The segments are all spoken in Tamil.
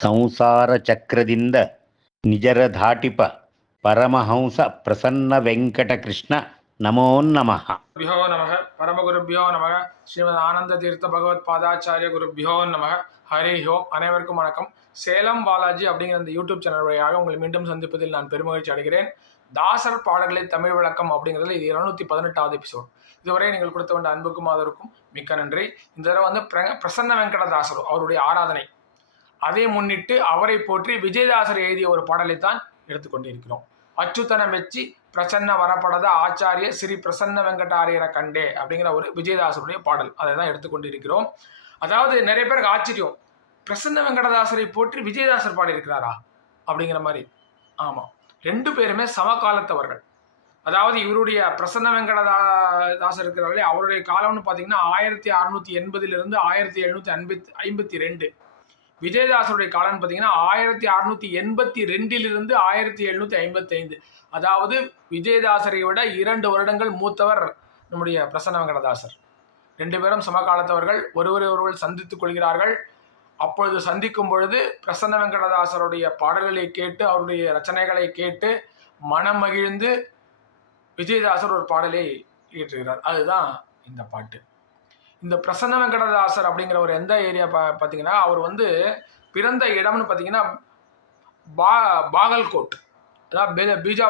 ಸಂಸಾರ ಚಕ್ರದಿಂದ ನಿಜರ ಧಾಟಿಪ ಪರಮಹಂಸ ಪ್ರಸನ್ನ ವೆಂಕಟಕೃಷ್ಣ ನಮೋ ನಮಃ ಗುರುಭ್ಯೋ ನಮಃ பரமகுருபியோ நமக ஸ்ரீமத் ஆனந்த தீர்த்த பகவத் பாதாச்சாரிய குருபியோ நமக ஹரி ஓம் அனைவருக்கும் வணக்கம் சேலம் பாலாஜி அப்படிங்கிற அந்த யூடியூப் சேனல் வழியாக உங்களை மீண்டும் சந்திப்பதில் நான் பெருமகிழ்ச்சி அடைகிறேன் தாசர் பாடல்களை தமிழ் விளக்கம் அப்படிங்கிறதுல இது இருநூத்தி பதினெட்டாவது எபிசோட் இதுவரை நீங்கள் கொடுத்த வேண்டிய அன்புக்கும் ஆதரவுக்கும் மிக்க நன்றி இந்த தடவை வந்து பிர- பிரசன்ன வெங்கடதாசர் அவருடைய ஆராதனை அதை முன்னிட்டு அவரை போற்றி விஜயதாசர் எழுதிய ஒரு பாடலை தான் எடுத்துக்கொண்டிருக்கிறோம். அச்சுத்தன மெச்சி பிரசன்ன வரப்படத ஆச்சாரிய ஸ்ரீ பிரசன்ன வெங்கடாரியர கண்டே அப்படிங்கிற ஒரு விஜயதாசருடைய பாடல். அதை தான் எடுத்துக்கொண்டிருக்கிறோம். அதாவது நிறைய பேருக்கு ஆச்சரியம். பிரசன்ன வெங்கடதாசரை போற்றி விஜயதாசர் பாடியிருக்கிறாரா? அப்படிங்கிற மாதிரி. ஆமாம் ரெண்டு பேருமே சமகாலத்தவர்கள். அதாவது இவருடைய பிரசன்ன வெங்கடதா தாசர் இருக்கிறார்களே அவருடைய காலம்னு பார்த்தீங்கன்னா ஆயிரத்தி அறுநூத்தி எண்பதிலிருந்து ஆயிரத்தி எழுநூற்றி ஐம்பத்தி ஐம்பத்தி ரெண்டு. விஜயதாசருடைய காலம்னு பார்த்தீங்கன்னா ஆயிரத்தி அறுநூத்தி எண்பத்தி ரெண்டிலிருந்து ஆயிரத்தி எழுநூத்தி ஐம்பத்தி ஐந்து அதாவது விஜயதாசரை விட இரண்டு வருடங்கள் மூத்தவர் நம்முடைய பிரசன்ன வெங்கடதாசர். ரெண்டு பேரும் சமகாலத்தவர்கள் ஒருவரை ஒருவர் சந்தித்துக் கொள்கிறார்கள். அப்பொழுது சந்திக்கும் பொழுது பிரசன்ன வெங்கடதாசருடைய பாடல்களை கேட்டு அவருடைய ரச்சனைகளை கேட்டு மனம் மகிழ்ந்து விஜயதாசர் ஒரு பாடலை இயற்றுகிறார். அதுதான் இந்த பாட்டு. இந்த பிரசன்ன வெங்கடதாசர் அப்படிங்கிற ஒரு எந்த ஏரியா பா பார்த்தீங்கன்னா அவர் வந்து பிறந்த இடம்னு பார்த்தீங்கன்னா பா பாகல்கோட். அதாவது பெ பீஜா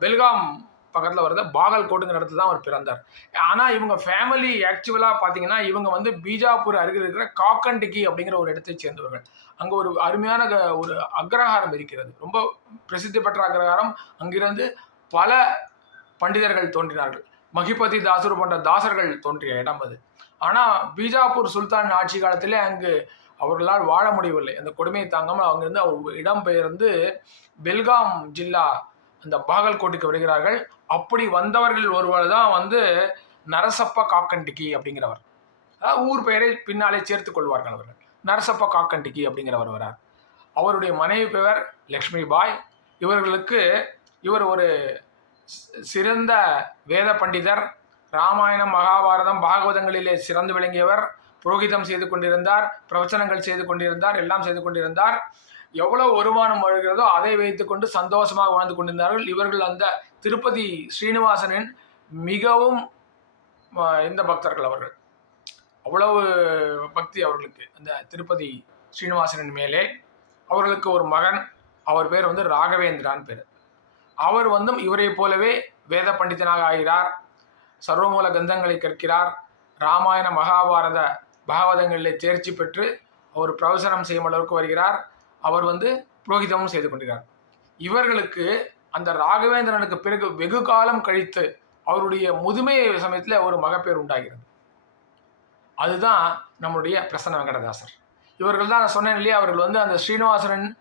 பெல்காம் பக்கத்தில் வருது பாகல்கோட்டுங்கிற இடத்துல தான் அவர் பிறந்தார். ஆனால் இவங்க ஃபேமிலி ஆக்சுவலாக பார்த்தீங்கன்னா இவங்க வந்து பீஜாப்பூர் அருகில் இருக்கிற காக்கண்டிகி அப்படிங்கிற ஒரு இடத்தை சேர்ந்தவர்கள். அங்கே ஒரு அருமையான க- ஒரு அக்ரஹாரம் இருக்கிறது. ரொம்ப பிரசித்தி பெற்ற அக்ரஹாரம். அங்கிருந்து பல பண்டிதர்கள் தோன்றினார்கள். மகிபதி தாசர் போன்ற தாசர்கள் தோன்றிய இடம் அது. ஆனால் பீஜாப்பூர் சுல்தான் ஆட்சி காலத்திலே அங்கு அவர்களால் வாழ முடியவில்லை. அந்த கொடுமையை தாங்காமல் அங்கிருந்து அவர் இடம் பெயர்ந்து பெல்காம் ஜில்லா அந்த பாகல்கோட்டுக்கு வருகிறார்கள். அப்படி வந்தவர்கள் ஒருவர் தான் வந்து நரசப்ப காக்கண்டிக்கி அப்படிங்கிறவர். ஊர் பெயரை பின்னாலே சேர்த்து கொள்வார்கள் அவர்கள். நரசப்ப காக்கண்டிக்கி அப்படிங்கிறவர் வரார். அவருடைய மனைவி பெயர் லக்ஷ்மி பாய். இவர்களுக்கு இவர் ஒரு சிறந்த வேத பண்டிதர் ராமாயணம் மகாபாரதம் பாகவதங்களிலே சிறந்து விளங்கியவர் புரோகிதம் செய்து கொண்டிருந்தார் பிரவச்சனங்கள் செய்து கொண்டிருந்தார் எல்லாம் செய்து கொண்டிருந்தார். எவ்வளவு வருமானம் வருகிறதோ அதை வைத்துக்கொண்டு சந்தோஷமாக வாழ்ந்து கொண்டிருந்தார்கள். இவர்கள் அந்த திருப்பதி ஸ்ரீனிவாசனின் மிகவும் இந்த பக்தர்கள் அவர்கள். அவ்வளவு பக்தி அவர்களுக்கு அந்த திருப்பதி ஸ்ரீனிவாசனின் மேலே. அவர்களுக்கு ஒரு மகன் அவர் பேர் வந்து ராகவேந்திரான் பேர். அவர் வந்து இவரை போலவே வேத பண்டிதனாக ஆகிறார். சர்வமூல கந்தங்களை கற்கிறார். ராமாயண மகாபாரத பாகவதங்களிலே தேர்ச்சி பெற்று அவர் பிரவசனம் செய்யும் அளவுக்கு வருகிறார். அவர் வந்து புரோகிதமும் செய்து கொண்டிருக்கிறார். இவர்களுக்கு அந்த ராகவேந்திரனுக்கு பிறகு வெகு காலம் கழித்து அவருடைய முதுமை சமயத்தில் ஒரு மகப்பேர் உண்டாகிறது. அதுதான் நம்முடைய பிரசன்ன வெங்கடதாசர். இவர்கள் தான் நான் சொன்னேன் இல்லையா? அவர்கள் வந்து அந்த ஸ்ரீனிவாசனின்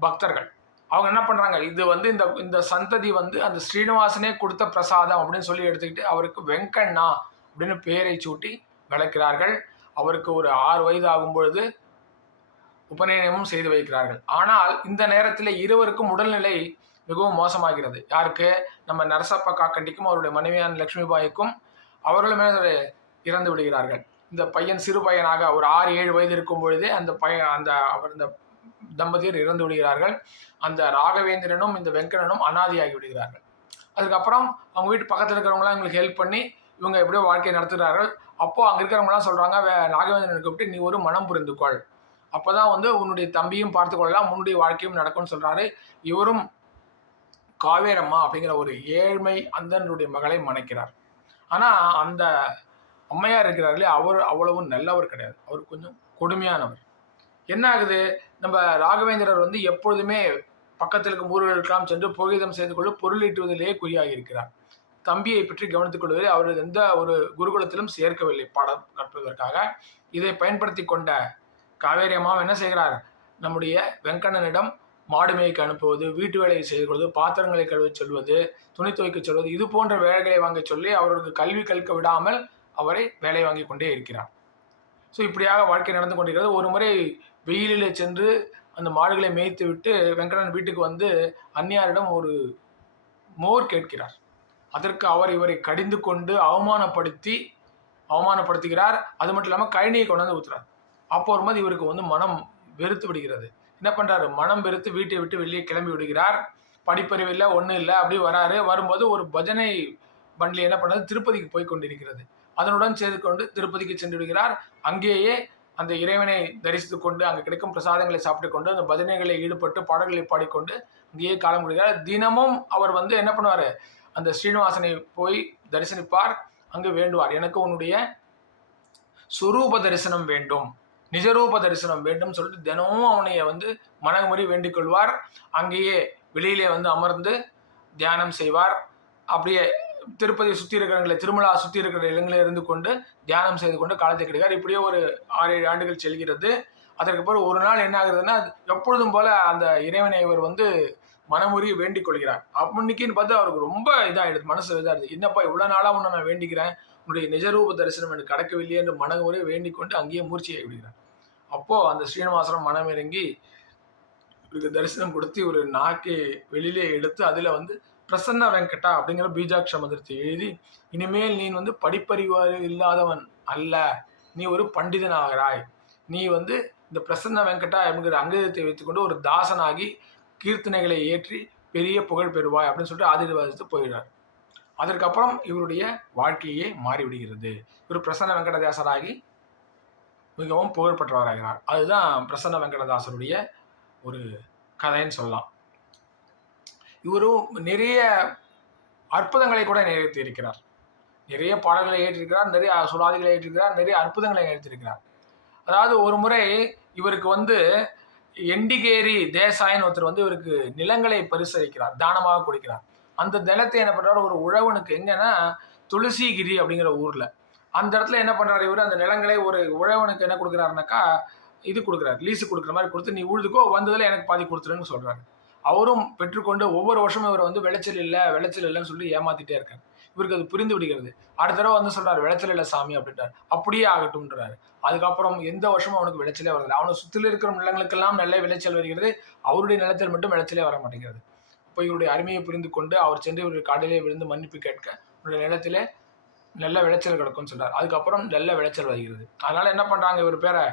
பக்தர்கள். அவங்க என்ன பண்ணுறாங்க இது வந்து இந்த இந்த சந்ததி வந்து அந்த ஸ்ரீனிவாசனே கொடுத்த பிரசாதம் அப்படின்னு சொல்லி எடுத்துக்கிட்டு அவருக்கு வெங்கண்ணா அப்படின்னு பெயரை சூட்டி விளக்கிறார்கள். அவருக்கு ஒரு ஆறு வயது ஆகும் பொழுது உபநயனமும் செய்து வைக்கிறார்கள். ஆனால் இந்த நேரத்தில் இருவருக்கும் உடல்நிலை மிகவும் மோசமாகிறது. யாருக்கு? நம்ம நரசப்ப காக்கண்டிக்கும் அவருடைய மனைவியான லட்சுமிபாய்க்கும் அவர்களுமே இறந்து விடுகிறார்கள். இந்த பையன் சிறு பையனாக ஒரு ஆறு ஏழு வயது இருக்கும் பொழுதே அந்த பையன் அந்த அவர் இந்த தம்பதியர் இறந்து விடுகிறார்கள். அந்த ராகவேந்திரனும் இந்த வெங்கடனும் அனாதியாகி விடுகிறார்கள். அதுக்கப்புறம் அவங்க வீட்டு பக்கத்தில் இருக்கிறவங்களாம் எங்களுக்கு ஹெல்ப் பண்ணி இவங்க எப்படியோ வாழ்க்கையை நடத்துகிறார்கள் அப்போது அங்கே இருக்கிறவங்களாம் சொல்கிறாங்க வே ராகவேந்திரனை கூப்பிட்டு நீ ஒரு மனம் புரிந்துக்கொள் அப்போ தான் வந்து உன்னுடைய தம்பியும் பார்த்து கொள்ளலாம் உன்னுடைய வாழ்க்கையும் நடக்கும்னு சொல்கிறாரு இவரும் காவேரம்மா அப்படிங்கிற ஒரு ஏழ்மை அந்தனுடைய மகளை மணக்கிறார். ஆனால் அந்த அம்மையார் இருக்கிறார்களே அவர் அவ்வளவு நல்லவர் கிடையாது. அவர் கொஞ்சம் கொடுமையானவர். என்ன ஆகுது நம்ம ராகவேந்திரர் வந்து எப்பொழுதுமே பக்கத்தில் இருக்கும் ஊர்களுக்கெல்லாம் சென்று புரோகிதம் செய்து கொண்டு பொருளீட்டுவதிலேயே குறியாக இருக்கிறார் தம்பியை பற்றி கவனித்துக் கொள்வதில் அவர் எந்த ஒரு குருகுலத்திலும் சேர்க்கவில்லை பாடம் கற்பதற்காக. இதை பயன்படுத்தி கொண்ட காவேரி அம்மாவும் என்ன செய்கிறார்? நம்முடைய வெங்கண்ணனிடம் மாடுமேய்க்கு அனுப்புவது வீட்டு வேலையை செய்து கொள்வது பாத்திரங்களை கழுவச் சொல்வது துணி துவைக்க சொல்வது இது போன்ற வேலைகளை வாங்க சொல்லி அவர்களுக்கு கல்வி கற்க விடாமல் அவரை வேலை வாங்கி கொண்டே இருக்கிறார். ஸோ இப்படியாக வாழ்க்கை நடந்து கொண்டிருக்கிறது. ஒரு முறை வெயிலிலே சென்று அந்த மாடுகளை மேய்த்து விட்டு வெங்கடன் வீட்டுக்கு வந்து அந்நியாரிடம் ஒரு மோர் கேட்கிறார். அதற்கு அவர் இவரை கடிந்து கொண்டு அவமானப்படுத்தி அவமானப்படுத்துகிறார். அது மட்டும் இல்லாமல் கழனியை கொண்டாந்து ஊற்றுறார் ஊத்துறார். அப்போ வரும்போது இவருக்கு வந்து மனம் வெறுத்து விடுகிறது. என்ன பண்ணுறாரு மனம் வெறுத்து வீட்டை விட்டு வெளியே கிளம்பி விடுகிறார். படிப்பறிவு இல்லை ஒன்றும் இல்லை அப்படி வராரு. வரும்போது ஒரு பஜனை பண்டில் என்ன பண்ணுறது திருப்பதிக்கு போய் கொண்டிருக்கிறது. அதனுடன் சேர்த்து கொண்டு திருப்பதிக்கு சென்று விடுகிறார். அங்கேயே அந்த இறைவனை தரிசித்து கொண்டு அங்கே கிடைக்கும் பிரசாதங்களை சாப்பிட்டு கொண்டு அந்த பஜனைகளில் ஈடுபட்டு பாடல்களை பாடிக்கொண்டு அங்கேயே காலம் கொடுக்கிறார் தினமும் அவர் வந்து என்ன பண்ணுவார்? அந்த ஸ்ரீனிவாசனை போய் தரிசனிப்பார் அங்கு வேண்டுவார். எனக்கு உன்னுடைய சுரூப தரிசனம் வேண்டும் நிஜரூப தரிசனம் வேண்டும் சொல்லிட்டு தினமும் அவனைய வந்து மனமுறி வேண்டிக் கொள்வார். அங்கேயே வெளியிலே வந்து அமர்ந்து தியானம் செய்வார். அப்படியே திருப்பதியை சுற்றி இருக்கிற திருமலா சுற்றி இருக்கிற இடங்களில் இருந்து கொண்டு தியானம் செய்து கொண்டு காலத்தை கிடைக்கார் இப்படியே ஒரு ஆறு ஏழு ஆண்டுகள் செல்கிறது. அதற்கு பிறகு ஒரு நாள் என்ன ஆகுதுன்னா எப்பொழுதும் போல அந்த இறைவனை இவர் வந்து மனமுறி வேண்டிக் கொள்கிறார். அப்பன்னைக்குன்னு பார்த்து அவருக்கு ரொம்ப இதாகிடுது மனசு இதாகிடுது என்னப்பா இவ்வளோ நாளாக ஒன்று நான் வேண்டிக்கிறேன்? உன்னுடைய நிஜரூப தரிசனம் எனக்கு கிடைக்கவில்லையே என்று மனமுறை வேண்டிக் கொண்டு அங்கேயே மூர்ச்சியை விடுகிறார். அப்போது அந்த ஸ்ரீனிவாசனம் மனம் இறங்கி இவருக்கு தரிசனம் கொடுத்து ஒரு நாக்கை வெளியிலே எடுத்து அதில் வந்து பிரசன்ன வெங்கடா அப்படிங்கிற பீஜாட்ச மந்திரத்தை எழுதி இனிமேல் நீ வந்து படிப்பறிவு இல்லாதவன் அல்ல. நீ ஒரு பண்டிதன் ஆகிறாய் நீ வந்து இந்த பிரசன்ன வெங்கடா என்கிற அங்கதத்தை வைத்துக்கொண்டு ஒரு தாசனாகி கீர்த்தனைகளை ஏற்றி பெரிய புகழ் பெறுவாய் அப்படின்னு சொல்லிட்டு ஆதிர்வாதத்து போயிடுறார். அதற்கப்புறம் இவருடைய வாழ்க்கையே மாறிவிடுகிறது. இவர் பிரசன்ன வெங்கடதாசராகி மிகவும் புகழ்பெற்றவராகிறார். அதுதான் பிரசன்ன வெங்கடதாசருடைய ஒரு கதைன்னு சொல்லலாம். இவரும் நிறைய அற்புதங்களை கூட நிகழ்த்தி இருக்கிறார் நிறைய பாடல்களை ஏற்றிருக்கிறார் நிறைய சுலாதிகளை ஏற்றிருக்கிறார் நிறைய அற்புதங்களை ஏற்றிருக்கிறார். அதாவது ஒரு முறை இவருக்கு வந்து எண்டிகேரி தேசாயன் ஒருத்தர் வந்து இவருக்கு நிலங்களை பரிசளிக்கிறார் தானமாக கொடுக்கிறார். அந்த நிலத்தை என்ன பண்ணுறாரு ஒரு உழவனுக்கு எங்கன்னா துளசிகிரி அப்படிங்கிற ஊரில். அந்த இடத்துல என்ன பண்ணுறாரு இவர்? அந்த நிலங்களை ஒரு உழவனுக்கு என்ன கொடுக்குறாருனாக்கா இது கொடுக்குறாரு லீஸு கொடுக்குற மாதிரி கொடுத்து நீ உழுதுக்கோ வந்ததில் எனக்கு பாதி கொடுத்துருன்னு சொல்கிறாரு அவரும் பெற்றுக்கொண்டு ஒவ்வொரு வருஷமும் இவர் வந்து விளைச்சல் இல்லை விளைச்சல் இல்லைன்னு சொல்லி ஏமாத்திட்டே இருக்காரு. இவருக்கு அது புரிந்து விடுகிறது. அடுத்த தடவை வந்து சொல்றாரு விளைச்சல் இல்லை சாமி அப்படின்றார். அப்படியே ஆகட்டும்ன்றாரு. அதுக்கப்புறம் எந்த வருஷமும் அவனுக்கு விளைச்சலே வரதில்லை. அவனை சுற்றில இருக்கிற நிலங்களுக்கெல்லாம் நல்ல விளைச்சல் வருகிறது. அவருடைய நிலத்தில் மட்டும் விளைச்சலே வர மாட்டேங்கிறது. இப்போ இவருடைய அருமையை புரிந்து கொண்டு அவர் சென்று இவருடைய காட்டிலே விழுந்து மன்னிப்பு கேட்க இவருடைய நிலத்திலே நல்ல விளைச்சல் கிடக்கும்னு சொல்றாரு. அதுக்கப்புறம் நல்ல விளைச்சல் வருகிறது. அதனால என்ன பண்றாங்க இவர் பேரை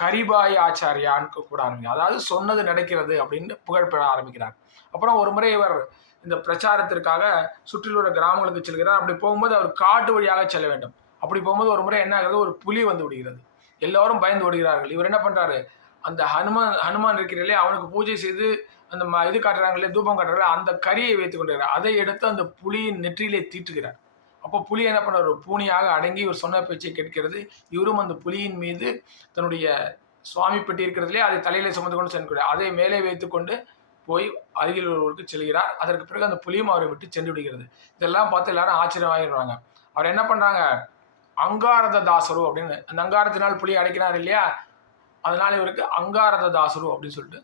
கரிபாய் ஆச்சாரியான்னு கூட ஆரம்பிக்கிறார் அதாவது சொன்னது நடக்கிறது அப்படின்னு புகழ் பெற ஆரம்பிக்கிறார். அப்புறம் ஒரு முறை இவர் இந்த பிரச்சாரத்திற்காக சுற்றிலுள்ள கிராமங்களுக்கு செல்கிறார். அப்படி போகும்போது அவர் காட்டு வழியாக செல்ல வேண்டும். அப்படி போகும்போது ஒரு முறை என்ன ஆகிறது? ஒரு புலி வந்து விடுகிறது. எல்லோரும் பயந்து விடுகிறார்கள் இவர் என்ன பண்ணுறாரு அந்த ஹனுமான் ஹனுமான் இருக்கிறீர்களே அவனுக்கு பூஜை செய்து அந்த ம- இது காட்டுறாங்களே தூபம் காட்டுறாங்களே அந்த கரியை வைத்துக் கொண்டிருக்கிறார் அதை எடுத்து அந்த புலியின் நெற்றியிலே தீட்டுகிறார். அப்போ புலி என்ன பண்ணுறாரு ஒரு பூனியாக அடங்கி இவர் சொன்ன பேச்சை கேட்கிறது. இவரும் அந்த புலியின் மீது தன்னுடைய சுவாமி பெட்டி இருக்கிறதுலே அதை தலையில் சுமந்து கொண்டு சென்று அதை மேலே வைத்துக்கொண்டு போய் அருகில் ஒருவருக்கு செல்கிறார். அதற்கு பிறகு அந்த புலியும் அவரை விட்டு சென்று விடுகிறது. இதெல்லாம் பார்த்து எல்லாரும் ஆச்சரியமாகிடுறாங்க அவர் என்ன பண்றாங்க? அங்காரத தாசரு அப்படின்னு அந்த அங்காரத்தினால் புலியை அடைக்கிறார் இல்லையா? அதனால் இவருக்கு அங்காரத தாசரு அப்படின்னு சொல்லிட்டு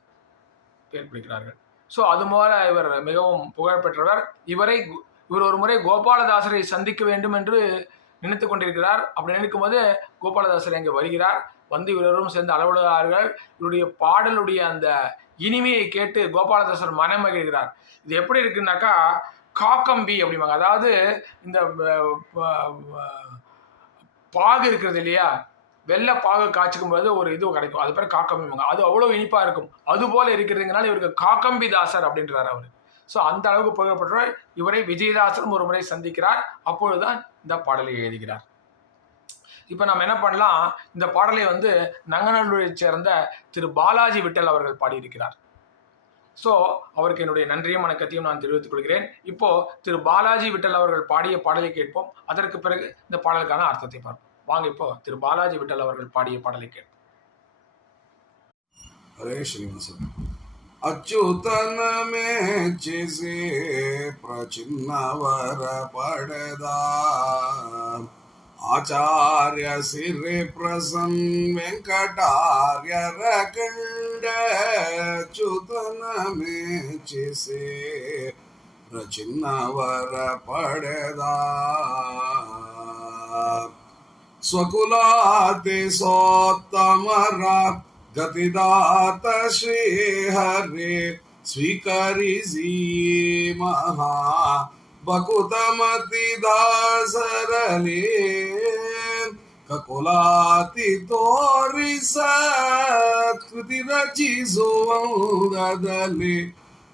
பேர் பிடிக்கிறார்கள். ஸோ அது போல இவர் மிகவும் புகழ்பெற்றவர் இவரை இவர் ஒரு முறை கோபாலதாசரை சந்திக்க வேண்டும் என்று நினைத்து கொண்டிருக்கிறார். அப்படி நினைக்கும் போது கோபாலதாசர் அங்கே வருகிறார். வந்து இவரும் சேர்ந்து அளவிடுகிறார்கள். இவருடைய பாடலுடைய அந்த இனிமையை கேட்டு கோபாலதாசர் மனமகிழ்கிறார் இது எப்படி இருக்குன்னாக்கா காக்கம்பி அப்படிம்பாங்க. அதாவது இந்த பாகு இருக்கிறது இல்லையா? வெள்ளை பாகு காய்ச்சிக்கும் போது ஒரு இது கிடைக்கும். அது பேர் காக்கம்பிம்பாங்க. அது அவ்வளோ இனிப்பாக இருக்கும். அது போல இருக்கிறதுனால இவருக்கு காக்கம்பி தாசர் அப்படின்றார் அவர். ஸோ அந்த அளவுக்கு புகழப்பட்டவர் இவரை விஜயதாசனும் ஒரு முறை சந்திக்கிறார். அப்பொழுதுதான் இந்த பாடலை எழுதுகிறார். இப்போ நம்ம என்ன பண்ணலாம்? இந்த பாடலை வந்து நங்கநல்லூரை சேர்ந்த திரு பாலாஜி விட்டல் அவர்கள் பாடியிருக்கிறார். ஸோ அவருக்கு என்னுடைய நன்றியும் வணக்கத்தையும் நான் தெரிவித்துக் கொள்கிறேன். இப்போ திரு பாலாஜி விட்டல் அவர்கள் பாடிய பாடலை கேட்போம். அதற்கு பிறகு இந்த பாடலுக்கான அர்த்தத்தை பார்ப்போம். வாங்க இப்போ திரு பாலாஜி விட்டல் அவர்கள் பாடிய பாடலை கேட்போம். ஹரே ஸ்ரீனிவாசன் ಅಚ್ಯುತನ ಮೆಚ್ಚಿಸಿ ಪ್ರಚಿನ್ನವರ ಪಡೆದ ಆಚಾರ್ಯ ಸಿರಿ ಪ್ರಸನ್ ವೆಂಕಟಾರ್ಯರ ಕಂಡ ಅಚ್ಯುತನ ಮೆಚ್ಚಿಸಿ ಪ್ರಚಿನ್ನವರ ಪಡೆದ ಸ್ವಕುಲಾತಿ ಸೋತ್ತಮರ ಗತಿದಾತ ಶ್ರೀಹರಿ ಸ್ವೀಕರಿಸಿ ಮಹಾ ಬಕುತಮತಿ ದಾಸರಲಿ ಕಕುಲಾತಿ ತೋರಿಸ ಕೃತಿ ರಚಿಸುವುದರಲ್ಲಿ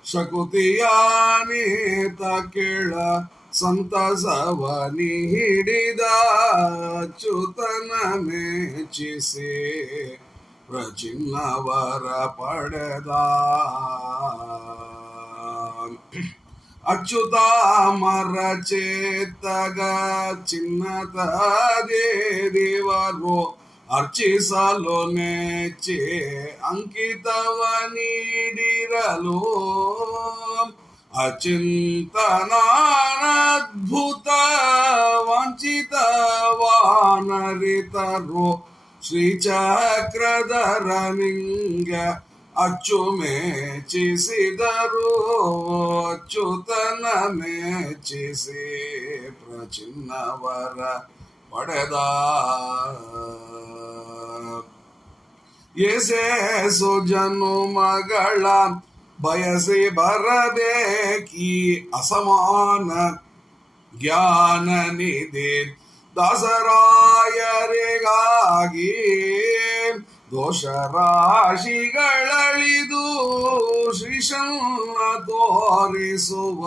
ಶಕುತಿಯಾನೇತ ಕೇಳ ಸಂತಸವ ಹಿಡಿದ ಚ್ಯುತನ ಮೇಚಿಸಿ ప్రచిన్నవర పడదాన్ అచ్యుతామర చేతగా చిన్నతదేదివరో అర్చిసలోనే చే అంకితవనీడిరలో. అచింతనానద్భుత వంచిత వానరితరో ಅಚಿಂತನಾನದ್ಭುತ ವಂಚಿತವಾನರಿತರು ಶ್ರೀಚಕ್ರಧರ ನಿಂಗ ಅಚ್ಚು ಮೇಚಿಸಿದರು ಅಚ್ಯುತನ ಮೇಚಿಸಿ ಪ್ರಚಿನ್ನವರ ಪಡೆದ ಎಸೇಸು ಜನು ಮಗಳ ಬಯಸಿ ಬರಬೇಕಿ ಅಸಮಾನ ಜ್ಞಾನ ನಿಧಿ ದಾಸರಾಯರಿಗಾಗಿ ದೋಷ ರಾಶಿಗಳಳಿದು ಶ್ರೀಶಂ ತೋರಿಸುವ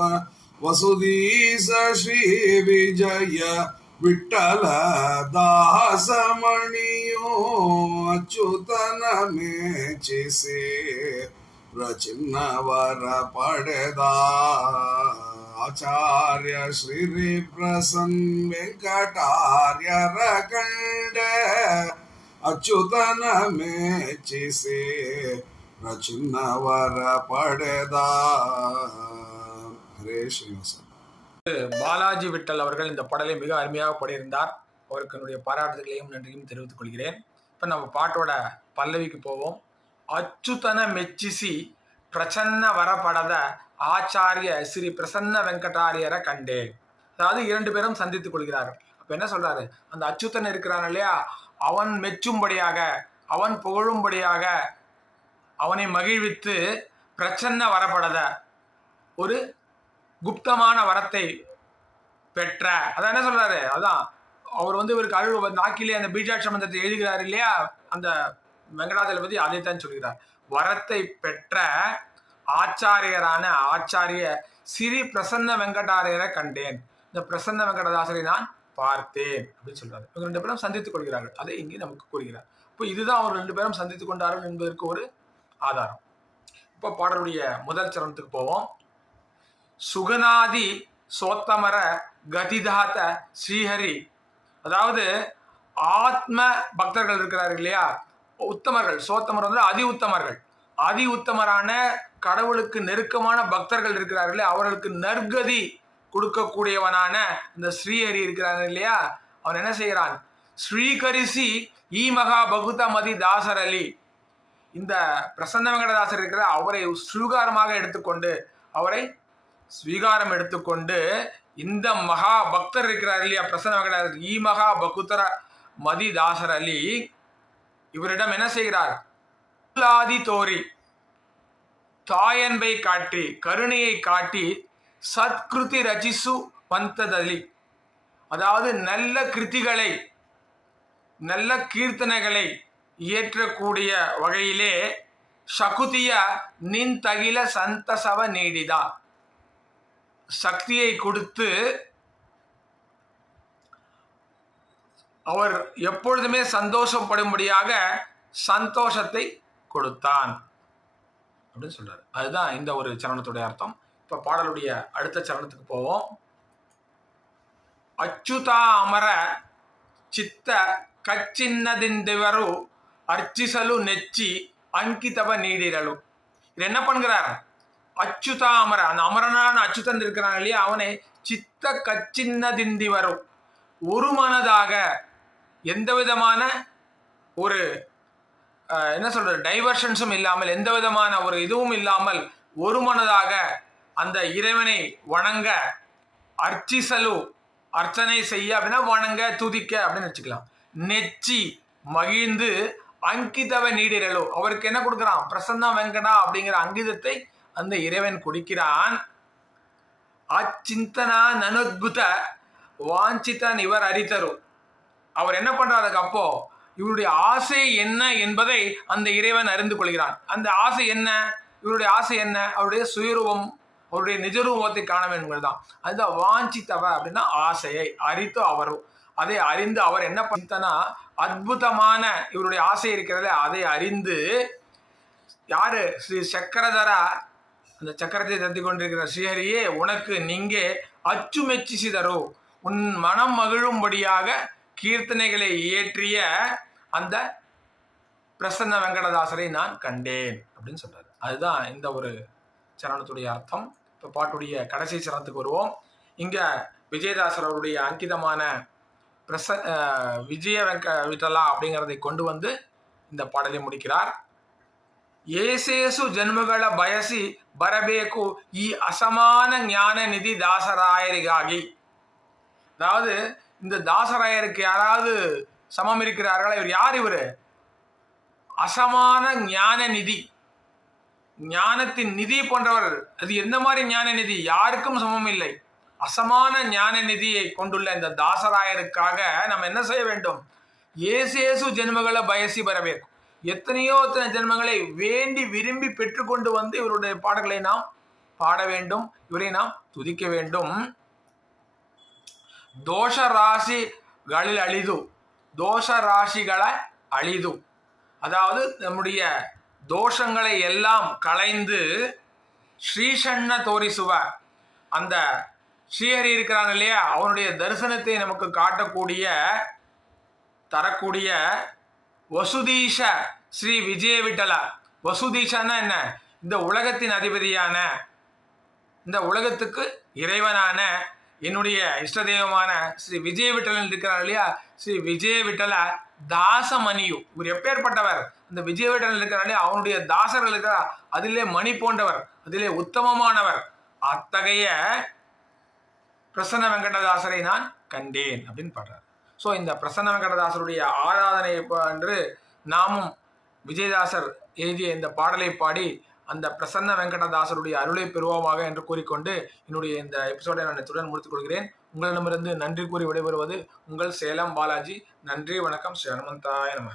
ವಸುದೀಸ ಶ್ರೀ ವಿಜಯ ವಿಠಲ ದಾಸಮಣಿಯೋ ಅಚ್ಯುತನ ಮೇಚಿಸಿ ಪ್ರಚಿನ್ನವರ ಪಡೆದ आचार्य श्रीप्रसन्न वेङ्कटार्यरकण्ड अच्युतन मेचिसे ரச்சின்னவர படதா. ஹரே பாலாஜி விட்டல் அவர்கள் இந்த படலை மிக அருமையாக படியிருந்தார். அவருக்கு என்னுடைய பாராட்டுதலையும் நன்றியும் தெரிவித்துக் கொள்கிறேன். இப்போ நம்ம பாட்டோட பல்லவிக்கு போவோம். அச்சுத்தன மெச்சிசி பிரச்சன்ன வரப்படத ஆச்சாரிய ஸ்ரீ பிரசன்ன வெங்கடாரியரை கண்டேன். அதாவது இரண்டு பேரும் சந்தித்துக் கொள்கிறார்கள். அப்போ என்ன சொல்றாரு? அந்த அச்சுத்தன் இருக்கிறான் இல்லையா? அவன் மெச்சும்படியாக அவன் புகழும்படியாக அவனை மகிழ்வித்து பிரச்சன்ன வரப்படத ஒரு குப்தமான வரத்தை பெற்ற. அதான் என்ன சொல்றாரு? அதான் அவர் வந்து இவருக்கு அருள் நாக்கிலே அந்த பீஜாட்சி மந்திரத்தை எழுதுகிறார் இல்லையா? அந்த வெங்கடாதளபதி அதைத்தான் சொல்கிறார். வரத்தை பெற்ற ஆச்சாரியரான ஆச்சாரிய சிறி பிரசன்ன வெங்கடாரியரை கண்டேன். இந்த பிரசன்ன வெங்கடதாசரை நான் பார்த்தேன் அப்படின்னு சொல்றாரு. இவங்க ரெண்டு பேரும் சந்தித்துக் கொள்கிறார்கள். அதை இங்கே நமக்கு கூறுகிறார். இப்போ இதுதான் அவர் ரெண்டு பேரும் சந்தித்துக் கொண்டார்கள் என்பதற்கு ஒரு ஆதாரம். இப்போ பாடலுடைய முதல் சரணத்துக்கு போவோம். சுகநாதி சோத்தமர கதிதாத ஸ்ரீஹரி. அதாவது ஆத்ம பக்தர்கள் இருக்கிறார் இல்லையா? உத்தமர்கள் சோத்தமர் வந்து அதி உத்தமர்கள். அதி உத்தமரான கடவுளுக்கு நெருக்கமான பக்தர்கள் இருக்கிறார்களே அவர்களுக்கு நற்கதி கொடுக்கக்கூடியவனான இந்த ஸ்ரீஹரி இருக்கிறாங்க இல்லையா? அவன் என்ன செய்கிறான்? ஸ்ரீகரிசி ஈ மகா பகுத மதி தாசர் அலி. இந்த பிரசன்ன வெங்கடதாசர் இருக்கிற அவரை ஸ்வீகாரமாக எடுத்துக்கொண்டு அவரை ஸ்வீகாரம் எடுத்துக்கொண்டு இந்த மகா பக்தர் இருக்கிறார் இல்லையா? பிரசன்ன வெங்கடாசர் ஈ மகா பகுத்தர மதி தாசர் அலி. இவரிடம் என்ன செய்கிறார்? ஆதி தோரி தாயன்பை காட்டி கருணையை காட்டி சத்கிருதி ரஜிசு வந்ததலி. அதாவது நல்ல கிருதிகளை நல்ல கீர்த்தனைகளை இயற்றக்கூடிய வகையிலே சகுதிய நின் தகில சந்தசவ நீடிதா சக்தியை கொடுத்து அவர் எப்பொழுதுமே சந்தோஷப்படும்படியாக சந்தோஷத்தை கொடுத்தான் அப்படின்னு சொல்றாரு அதுதான் இந்த ஒரு சரணத்துடைய அர்த்தம் இப்ப பாடலுடைய அடுத்த சரணத்துக்கு போவோம் ಅಚ್ಯುತಾ ಅಮರ ಚಿತ್ತ ಕಚ್ಚಿನ್ನದಿಂದವರು ಅರ್ಚಿಸಲು ನೆಚ್ಚಿ ಅಂಕಿತವ ನೀಡಿರಲು இது என்ன பண்ணுகிறார் அச்சுதா அமர அந்த அமரனான அச்சுதன் இருக்கிறான் இல்லையா அவனை சித்த கச்சின்னதிந்திவரு ஒரு மனதாக எந்த விதமான ஒரு என்ன சொல்கிறது டைவர்ஷன்ஸும் இல்லாமல் எந்த விதமான ஒரு இதுவும் இல்லாமல் ஒரு மனதாக அந்த இறைவனை வணங்க அர்ச்சிசலு அர்ச்சனை செய்ய அப்படின்னா வணங்க துதிக்க அப்படின்னு வச்சுக்கலாம். நெச்சி மகிழ்ந்து அங்கிதவ நீடிரலு. அவருக்கு என்ன கொடுக்குறான்? பிரசன்னா வெங்கடா அப்படிங்கிற அங்கிதத்தை அந்த இறைவன் கொடுக்கிறான். அச்சிந்தனா நனுத்புத வாஞ்சித நிவர் அரிதரு. அவர் என்ன பண்ணுறாரு அப்போ? இவருடைய ஆசை என்ன என்பதை அந்த இறைவன் அறிந்து கொள்கிறான். அந்த ஆசை என்ன? இவருடைய ஆசை என்ன? அவருடைய சுயரூபம் அவருடைய நிஜரூபத்தை காண வேண்டும் தான். அதுதான் வாஞ்சித்தவ அப்படின்னா ஆசையை அறித்து அவரும் அதை அறிந்து அவர் என்ன பண்ணித்தனா அற்புதமான இவருடைய ஆசை இருக்கிறத அதை அறிந்து யாரு? ஸ்ரீ சக்கரதரா அந்த சக்கரத்தை தத்தி கொண்டிருக்கிற ஸ்ரீஹரியே உனக்கு நீங்கே அச்சுமெச்சு சிதறோ. உன் மனம் மகிழும்படியாக கீர்த்தனைகளை இயற்றிய அந்த பிரசன்ன வெங்கடதாசரை நான் கண்டேன் அப்படின்னு சொல்றாரு அதுதான் இந்த ஒரு சரணத்துடைய அர்த்தம் இப்போ பாட்டுடைய கடைசி சரணத்துக்கு வருவோம் இங்க விஜயதாசர் அவருடைய அங்கிதமான பிரச அஹ், விஜய வெங்க விட்டலா அப்படிங்கிறதை கொண்டு வந்து இந்த பாடலை முடிக்கிறார் ಏಸೇಸು ಜನ್ಮಗಳ ಬಯಸಿ ಬರಬೇಕು ಈ ಅಸಮಾನ ஞான நிதி தாசராயரிகாகி அதாவது இந்த தாசராயருக்கு யாராவது சமம் இருக்கிறார்களா? இவர் யார் இவர்? அசமான ஞான நிதி. ஞானத்தின் நிதி போன்றவர். அது எந்த மாதிரி ஞான நிதி? யாருக்கும் சமம் இல்லை. அசமான ஞான நிதியை கொண்டுள்ள இந்த தாசராயருக்காக நம்ம என்ன செய்ய வேண்டும்? ஏசேசு ஜென்மங்களை பயசி வரவேற்கும் எத்தனையோ எத்தனை ஜென்மங்களை வேண்டி விரும்பி பெற்றுக்கொண்டு வந்து இவருடைய பாடல்களை நாம் பாட வேண்டும். இவரை நாம் துதிக்க வேண்டும். ದೋಷ ராசிகளில் அழிது. தோஷ ராசிகளை அழிது. அதாவது நம்முடைய தோஷங்களை எல்லாம் களைந்து ஸ்ரீஷண்ண தோரிசுவ அந்த ஸ்ரீஹரி இருக்கிறான் இல்லையா? அவனுடைய தரிசனத்தை நமக்கு காட்டக்கூடிய தரக்கூடிய வசுதீஷ ஸ்ரீ விஜய விட்டல வசுதீஷன்னா என்ன? இந்த உலகத்தின் அதிபதியான இந்த உலகத்துக்கு இறைவனான என்னுடைய இஷ்ட தெய்வமான ஸ்ரீ விஜய விட்டலன் இருக்கிறார் இல்லையா? ஸ்ரீ விஜய விட்டல தாசமணியு. இவர் எப்பேற்பட்டவர்? இந்த விஜய விட்டலன் இருக்கிறார் இல்லையா? அவனுடைய தாசர்கள் இருக்கிறார். அதிலே மணி போன்றவர் அதிலே உத்தமமானவர். அத்தகைய பிரசன்ன வெங்கடதாசரை நான் கண்டேன் அப்படின்னு பாடுறார். ஸோ இந்த பிரசன்ன வெங்கடதாசருடைய ஆராதனை என்று நாமும் விஜயதாசர் எழுதிய இந்த பாடலை பாடி அந்த பிரசன்ன வெங்கடதாசருடைய அருளை பெறுவோமாக என்று கூறிக்கொண்டு என்னுடைய இந்த எபிசோடை நான் இத்துடன் முடித்துக் கொள்கிறேன் உங்களிடமிருந்து நன்றி கூறி விடைபெறுவது உங்கள் சேலம் பாலாஜி. நன்றி வணக்கம். ஸ்ரீ ஹனுமந்தாய நம.